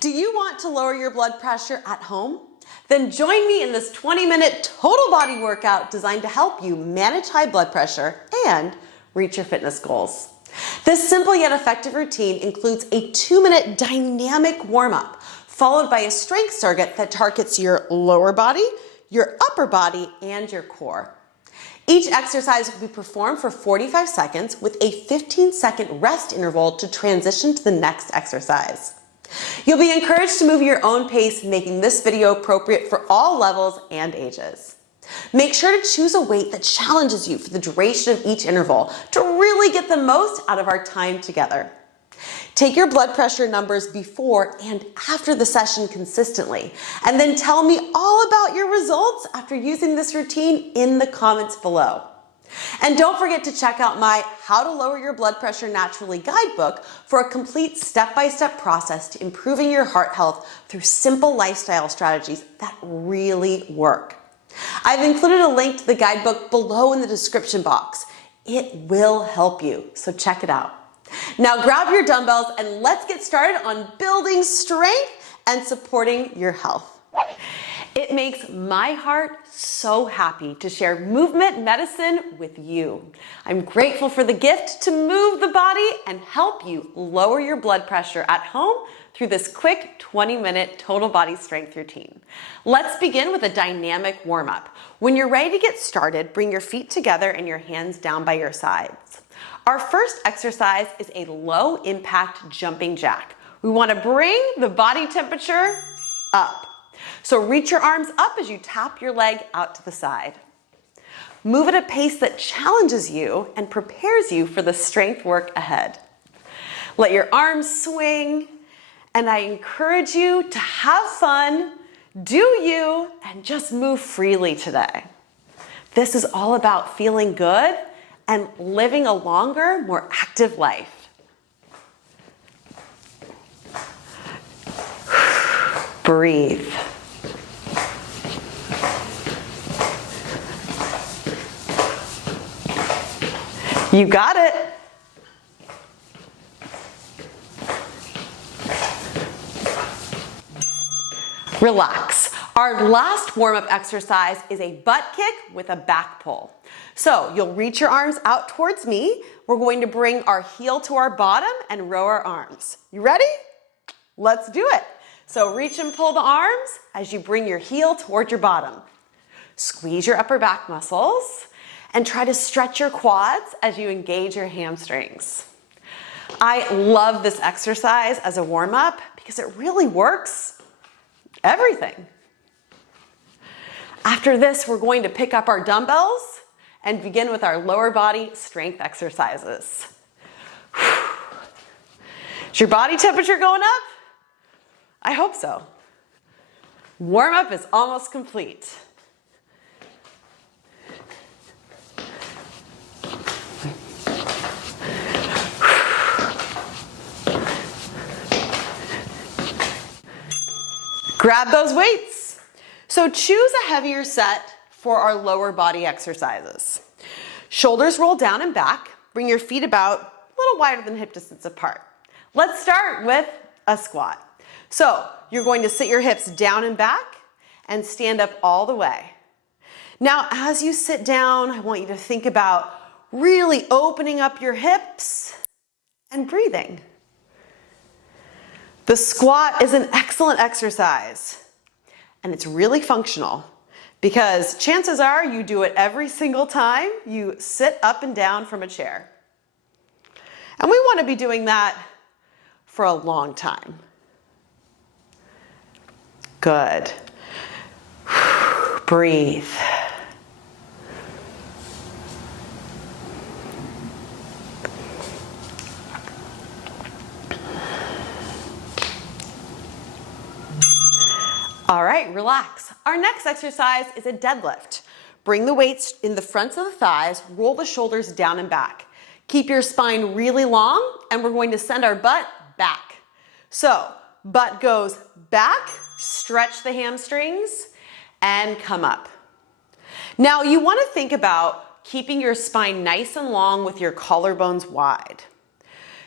Do you want to lower your blood pressure at home? Then join me in this 20-minute total body workout designed to help you manage high blood pressure and reach your fitness goals. This simple yet effective routine includes a 2-minute dynamic warm-up, followed by a strength circuit that targets your lower body, your upper body, and your core. Each exercise will be performed for 45 seconds with a 15-second rest interval to transition to the next exercise. You'll be encouraged to move your own pace, making this video appropriate for all levels and ages. Make sure to choose a weight that challenges you for the duration of each interval to really get the most out of our time together. Take your blood pressure numbers before and after the session consistently, and then tell me all about your results after using this routine in the comments below. And don't forget to check out my How to Lower Your Blood Pressure Naturally guidebook for a complete step-by-step process to improving your heart health through simple lifestyle strategies that really work. I've included a link to the guidebook below in the description box. It will help you, so check it out. Now grab your dumbbells and let's get started on building strength and supporting your health. It makes my heart so happy to share movement medicine with you. I'm grateful for the gift to move the body and help you lower your blood pressure at home through this quick 20-minute total body strength routine. Let's begin with a dynamic warm-up. When you're ready to get started, bring your feet together and your hands down by your sides. Our first exercise is a low-impact jumping jack. We want to bring the body temperature up. So reach your arms up as you tap your leg out to the side. Move at a pace that challenges you and prepares you for the strength work ahead. Let your arms swing, and I encourage you to have fun, do you, and just move freely today. This is all about feeling good and living a longer, more active life. Breathe. You got it. Relax. Our last warm-up exercise is a butt kick with a back pull. So you'll reach your arms out towards me. We're going to bring our heel to our bottom and row our arms. You ready? Let's do it. So reach and pull the arms as you bring your heel toward your bottom. Squeeze your upper back muscles and try to stretch your quads as you engage your hamstrings. I love this exercise as a warm-up because it really works everything. After this, we're going to pick up our dumbbells and begin with our lower body strength exercises. Is your body temperature going up? I hope so. Warm-up is almost complete. Grab those weights. So choose a heavier set for our lower body exercises. Shoulders roll down and back. Bring your feet about a little wider than hip distance apart. Let's start with a squat. So you're going to sit your hips down and back and stand up all the way. Now, as you sit down, I want you to think about really opening up your hips and breathing. The squat is an excellent exercise, and it's really functional because chances are you do it every single time you sit up and down from a chair. And we want to be doing that for a long time. Good. Breathe. All right, relax. Our next exercise is a deadlift. Bring the weights in the fronts of the thighs, roll the shoulders down and back. Keep your spine really long, and we're going to send our butt back. So, butt goes back, stretch the hamstrings, and come up. Now, you want to think about keeping your spine nice and long with your collarbones wide.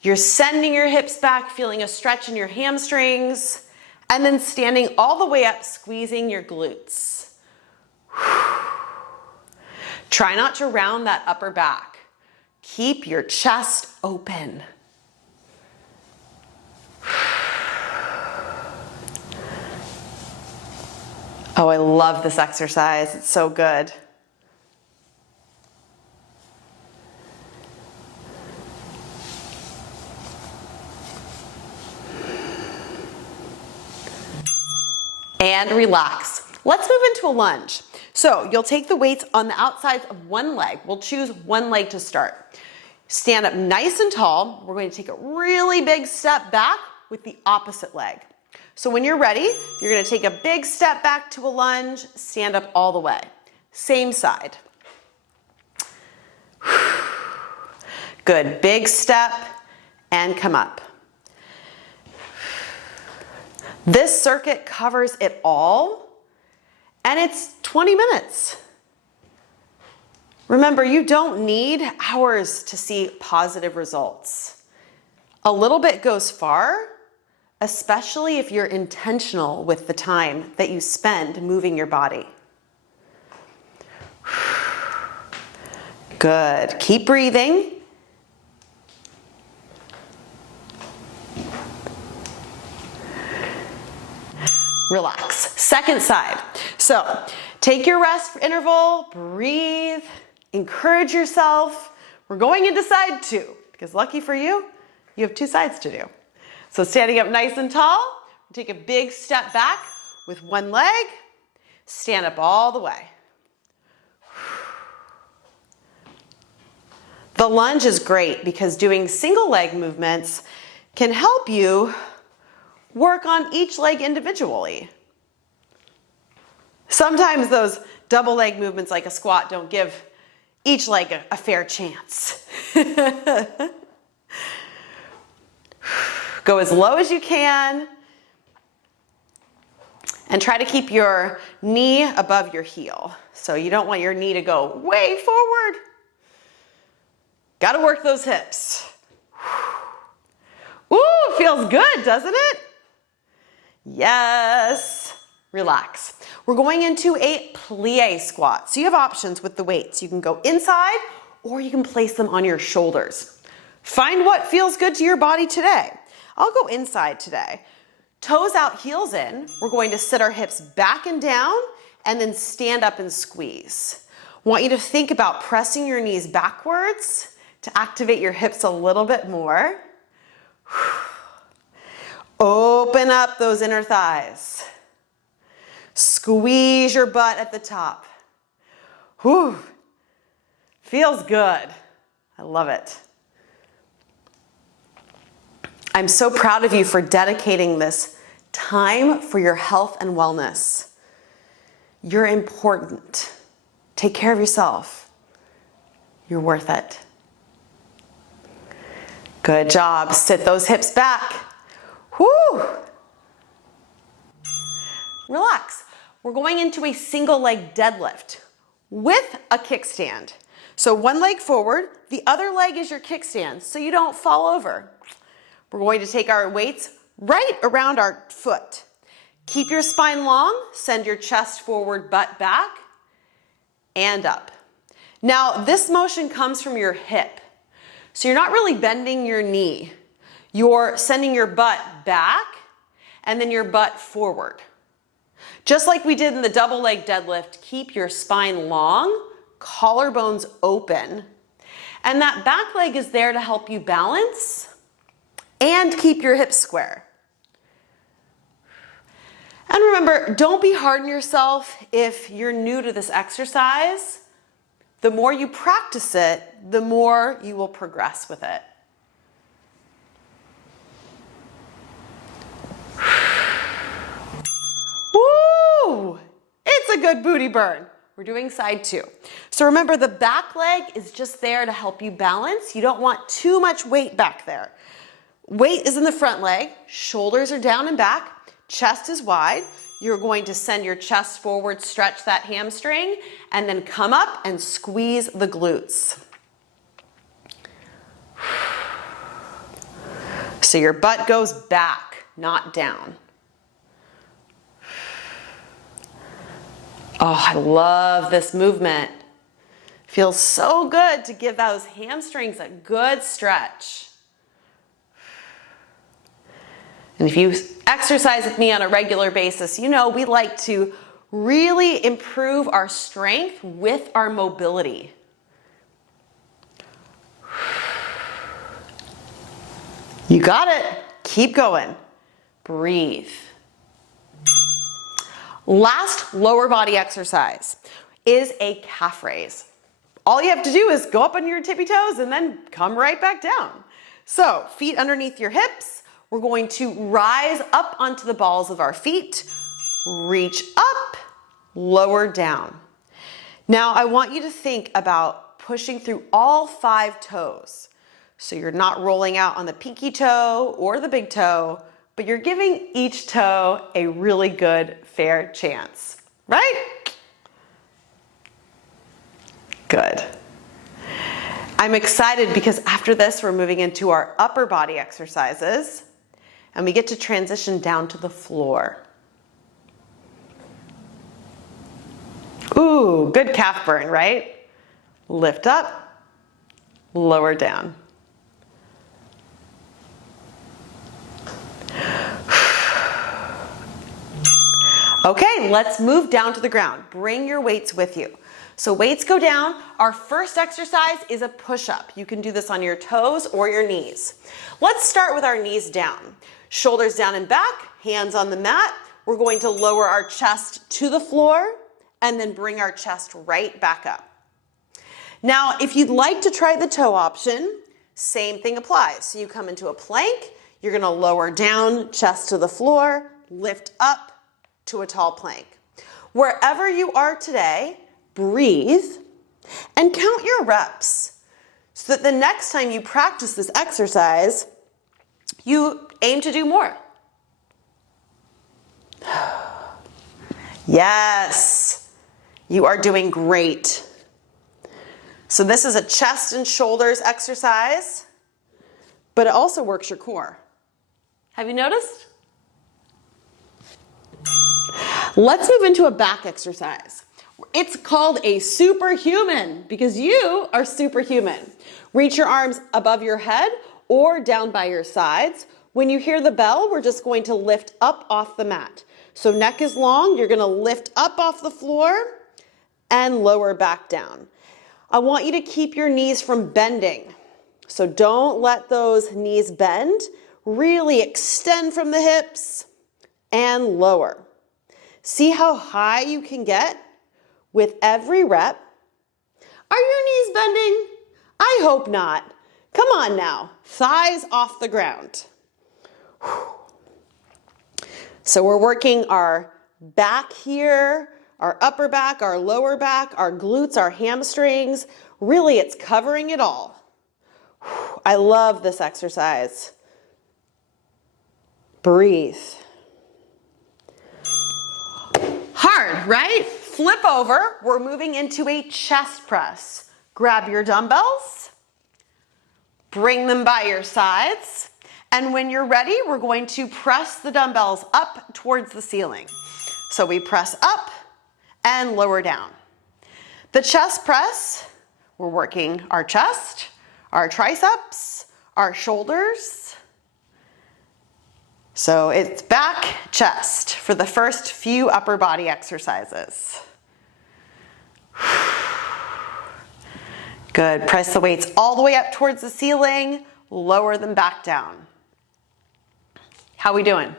You're sending your hips back, feeling a stretch in your hamstrings, And then standing all the way up, squeezing your glutes. Try not to round that upper back. Keep your chest open. Oh, I love this exercise. It's so good. And relax. Let's move into a lunge. So you'll take the weights on the outsides of one leg. We'll choose one leg to start. Stand up nice and tall. We're going to take a really big step back with the opposite leg. So when you're ready, you're going to take a big step back to a lunge, stand up all the way. Same side. Good, big step and come up. This circuit covers it all, and it's 20 minutes. Remember, you don't need hours to see positive results. A little bit goes far, especially if you're intentional with the time that you spend moving your body. Good. Keep breathing. Relax. Second side. So take your rest interval, breathe, encourage yourself. We're going into side 2 because lucky for you, you have 2 sides to do. So standing up nice and tall, take a big step back with one leg, stand up all the way. The lunge is great because doing single leg movements can help you work on each leg individually. Sometimes those double leg movements like a squat don't give each leg a fair chance. Go as low as you can and try to keep your knee above your heel. So you don't want your knee to go way forward. Got to work those hips. Ooh, feels good, doesn't it? Yes. Relax. We're going into a plie squat. So you have options with the weights. You can go inside or you can place them on your shoulders. Find what feels good to your body today. I'll go inside today. Toes out, heels in. We're going to sit our hips back and down and then stand up and squeeze. I want you to think about pressing your knees backwards to activate your hips a little bit more. Open up those inner thighs. Squeeze your butt at the top. Whew. Feels good. I love it. I'm so proud of you for dedicating this time for your health and wellness. You're important. Take care of yourself. You're worth it. Good job. Sit those hips back. Whoo! Relax. We're going into a single leg deadlift with a kickstand. So one leg forward, the other leg is your kickstand so you don't fall over. We're going to take our weights right around our foot. Keep your spine long, send your chest forward, butt back, and up. Now this motion comes from your hip. So you're not really bending your knee. You're sending your butt back and then your butt forward. Just like we did in the double leg deadlift, keep your spine long, collarbones open, and that back leg is there to help you balance and keep your hips square. And remember, don't be hard on yourself if you're new to this exercise. The more you practice it, the more you will progress with it. Woo! It's a good booty burn. We're doing side 2. So remember, the back leg is just there to help you balance. You don't want too much weight back there. Weight is in the front leg, shoulders are down and back, chest is wide. You're going to send your chest forward, stretch that hamstring, and then come up and squeeze the glutes. So your butt goes back, not down. Oh, I love this movement. Feels so good to give those hamstrings a good stretch. And if you exercise with me on a regular basis, you know we like to really improve our strength with our mobility. You got it. Keep going. Breathe. Last lower body exercise is a calf raise. All you have to do is go up on your tippy toes and then come right back down. So feet underneath your hips. We're going to rise up onto the balls of our feet, reach up, lower down. Now I want you to think about pushing through all 5 toes. So you're not rolling out on the pinky toe or the big toe, but you're giving each toe a really good, fair chance, right? Good. I'm excited because after this, we're moving into our upper body exercises, and we get to transition down to the floor. Ooh, good calf burn, right? Lift up, lower down. Okay, let's move down to the ground. Bring your weights with you. So weights go down. Our first exercise is a push-up. You can do this on your toes or your knees. Let's start with our knees down. Shoulders down and back, hands on the mat. We're going to lower our chest to the floor and then bring our chest right back up. Now, if you'd like to try the toe option, same thing applies. So you come into a plank, you're gonna lower down, chest to the floor, lift up to a tall plank. Wherever you are today, breathe and count your reps so that the next time you practice this exercise, you aim to do more. Yes, you are doing great. So this is a chest and shoulders exercise, but it also works your core. Have you noticed? Let's move into a back exercise. It's called a superhuman because you are superhuman. Reach your arms above your head or down by your sides. When you hear the bell, we're just going to lift up off the mat. So neck is long, you're gonna lift up off the floor and lower back down. I want you to keep your knees from bending. So don't let those knees bend. Really extend from the hips and lower. See how high you can get with every rep. Are your knees bending? I hope not. Come on now, thighs off the ground. So we're working our back here, our upper back, our lower back, our glutes, our hamstrings. Really, it's covering it all. I love this exercise. Breathe. Hard, right? Flip over. We're moving into a chest press. Grab your dumbbells, bring them by your sides, and when you're ready, we're going to press the dumbbells up towards the ceiling. So we press up and lower down. The chest press, we're working our chest, our triceps, our shoulders. So it's back, chest for the first few upper body exercises. Good, press the weights all the way up towards the ceiling, lower them back down. How we doing?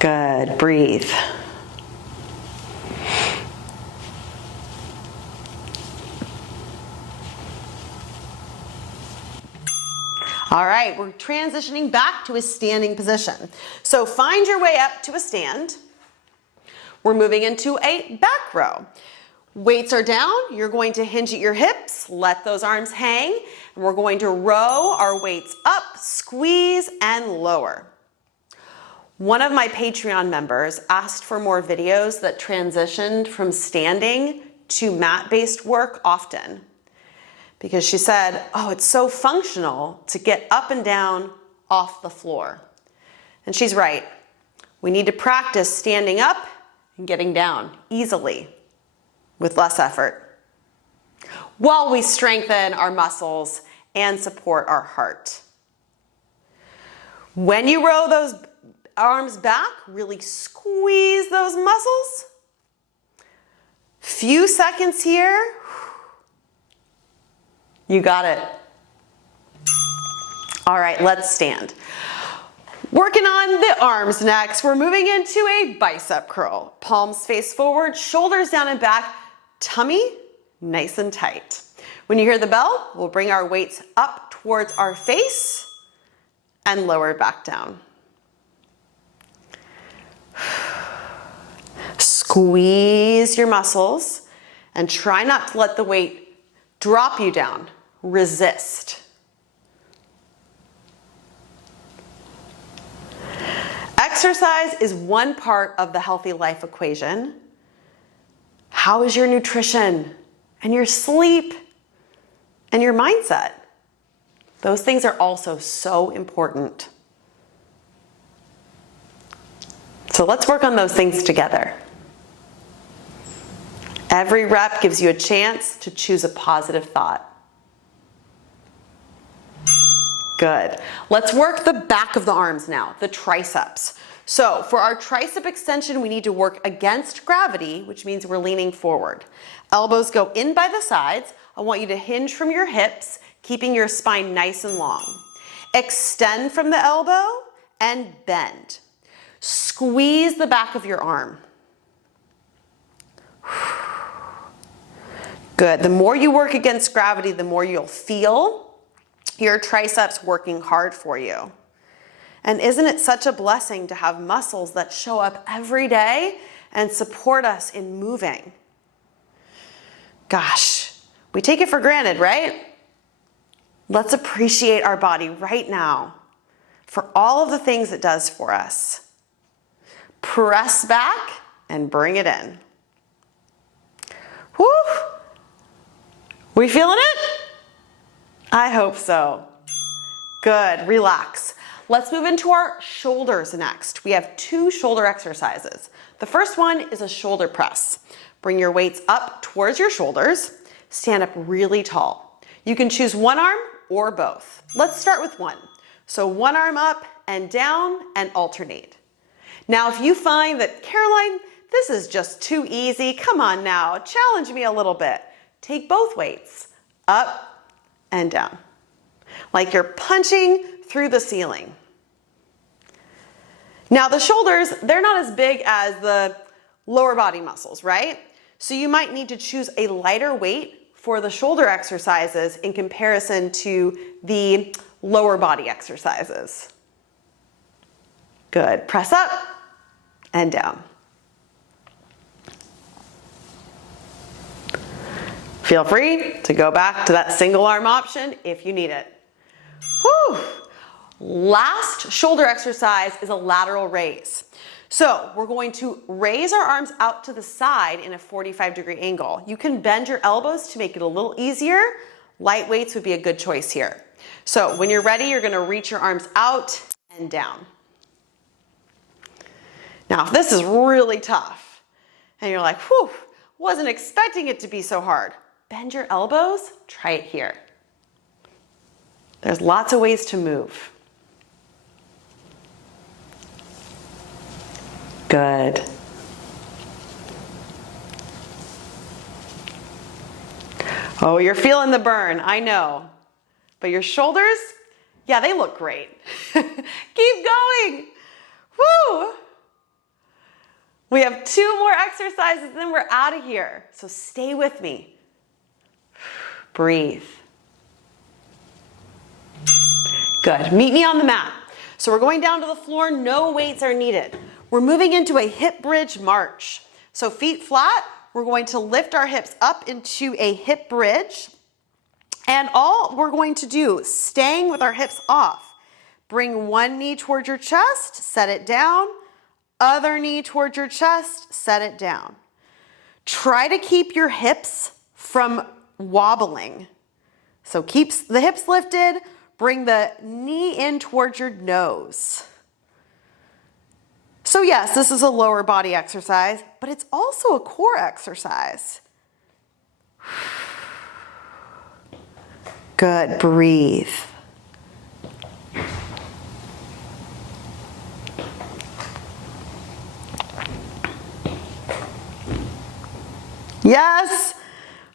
Good, breathe. All right, we're transitioning back to a standing position. So find your way up to a stand. We're moving into a back row. Weights are down, you're going to hinge at your hips, let those arms hang, and we're going to row our weights up, squeeze, and lower. One of my Patreon members asked for more videos that transitioned from standing to mat-based work often, because she said, oh, it's so functional to get up and down off the floor. And she's right. We need to practice standing up and getting down easily with less effort while we strengthen our muscles and support our heart. When you row those arms back, really squeeze those muscles. Few seconds here. You got it. All right, let's stand. Working on the arms next. We're moving into a bicep curl. Palms face forward, shoulders down and back, tummy nice and tight. When you hear the bell, we'll bring our weights up towards our face and lower back down. Squeeze your muscles and try not to let the weight drop you down. Resist. Exercise is one part of the healthy life equation. How is your nutrition and your sleep and your mindset? Those things are also so important. So let's work on those things together. Every rep gives you a chance to choose a positive thought. Good. Let's work the back of the arms now, the triceps. So for our tricep extension, we need to work against gravity, which means we're leaning forward. Elbows go in by the sides. I want you to hinge from your hips, keeping your spine nice and long. Extend from the elbow and bend. Squeeze the back of your arm. Good. The more you work against gravity, the more you'll feel your triceps working hard for you. And isn't it such a blessing to have muscles that show up every day and support us in moving? Gosh, we take it for granted, right? Let's appreciate our body right now for all of the things it does for us. Press back and bring it in. Woo! We feeling it? I hope so. Good, relax. Let's move into our shoulders next. We have 2 shoulder exercises. The first one is a shoulder press. Bring your weights up towards your shoulders. Stand up really tall. You can choose one arm or both. Let's start with one. So one arm up and down and alternate. Now, if you find that, Caroline, this is just too easy, come on now, challenge me a little bit. Take both weights, up and down, like you're punching through the ceiling. Now the shoulders, they're not as big as the lower body muscles, right? So you might need to choose a lighter weight for the shoulder exercises in comparison to the lower body exercises. Good, press up and down. Feel free to go back to that single arm option if you need it. Whew. Last shoulder exercise is a lateral raise. So we're going to raise our arms out to the side in a 45-degree angle. You can bend your elbows to make it a little easier. Light weights would be a good choice here. So when you're ready, you're gonna reach your arms out and down. Now, if this is really tough and you're like, whew, wasn't expecting it to be so hard, bend your elbows, try it here. There's lots of ways to move. Good. Oh, you're feeling the burn, I know. But your shoulders, yeah, they look great. Keep going. Woo! We have 2 more exercises, then we're out of here. So stay with me. Breathe. Good. Meet me on the mat. So we're going down to the floor. No weights are needed. We're moving into a hip bridge march. So feet flat. We're going to lift our hips up into a hip bridge. And all we're going to do, staying with our hips off, bring one knee towards your chest, set it down. Other knee towards your chest, set it down. Try to keep your hips from wobbling. So keep the hips lifted, bring the knee in towards your nose. So yes, this is a lower body exercise, but it's also a core exercise. Good, breathe. Yes,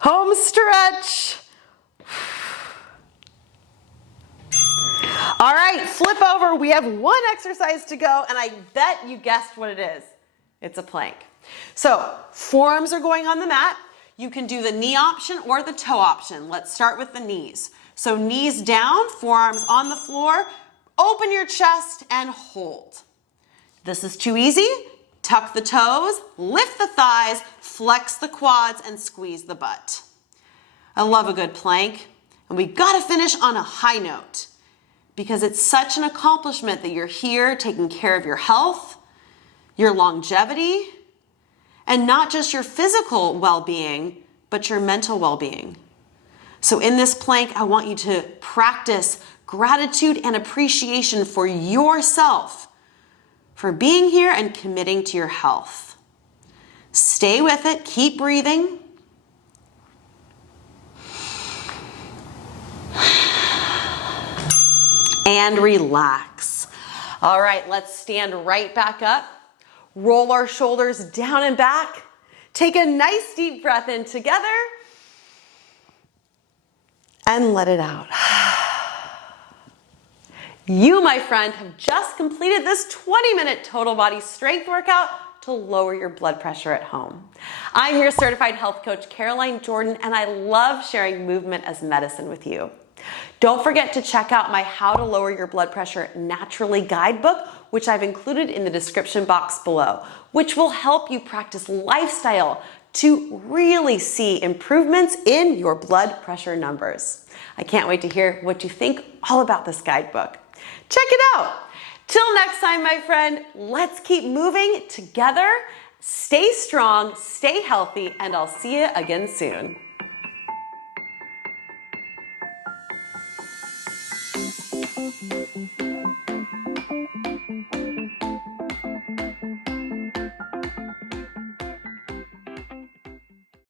home stretch. All right, flip over. We have one exercise to go, and I bet you guessed what it is. It's a plank. So forearms are going on the mat. You can do the knee option or the toe option. Let's start with the knees. So knees down, forearms on the floor. Open your chest and hold. This is too easy. Tuck the toes, lift the thighs, flex the quads, and squeeze the butt. I love a good plank, and we gotta finish on a high note because it's such an accomplishment that you're here taking care of your health, your longevity, and not just your physical well-being, but your mental well-being. So in this plank, I want you to practice gratitude and appreciation for yourself, for being here and committing to your health. Stay with it, keep breathing. And relax. All right, let's stand right back up. Roll our shoulders down and back. Take a nice deep breath in together. And let it out. You, my friend, have just completed this 20-minute total body strength workout to lower your blood pressure at home. I'm your certified health coach, Caroline Jordan, and I love sharing movement as medicine with you. Don't forget to check out my How to Lower Your Blood Pressure Naturally guidebook, which I've included in the description box below, which will help you practice lifestyle to really see improvements in your blood pressure numbers. I can't wait to hear what you think all about this guidebook. Check it out. Till next time, my friend, let's keep moving together. Stay strong, stay healthy, and I'll see you again soon.